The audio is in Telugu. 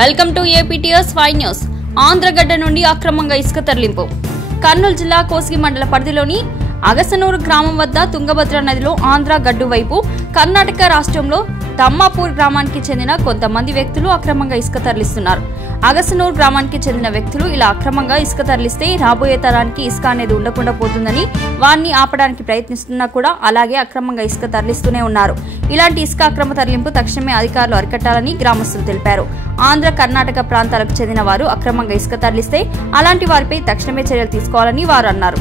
Welcome to APTS 5 news. ఆంధ్రగడ్డ నుండి అక్రమంగా ఇసుక తరలింపు. కర్నూలు జిల్లా కోసిగి మండల పరిధిలోని అగసనూరు గ్రామం వద్ద తుంగభద్ర నదిలో ఆంధ్ర గడ్డు వైపు కర్ణాటక రాష్ట్రంలో తమ్మాపూర్ గ్రామానికి చెందిన కొంతమంది వ్యక్తులు అక్రమంగా ఇసుక తరలిస్తున్నారు. అగసనూరు గ్రామానికి చెందిన వ్యక్తులు ఇలా అక్రమంగా ఇసుక తరలిస్తే రాబోయే తరానికి ఇసుక అనేది ఉండకుండా పోతుందని వారిని ఆపడానికి ప్రయత్నిస్తున్నా కూడా అలాగే అక్రమంగా ఇసుక తరలిస్తూనే ఉన్నారు. ఇలాంటి ఇసుక అక్రమ తరలింపు తక్షణమే అధికారులు అరికట్టాలని గ్రామస్తులు తెలిపారు. ఆంధ్ర కర్ణాటక ప్రాంతాలకు చెందిన వారు అక్రమంగా ఇసుక తరలిస్తే అలాంటి వారిపై తక్షణమే చర్యలు తీసుకోవాలని వారు అన్నారు.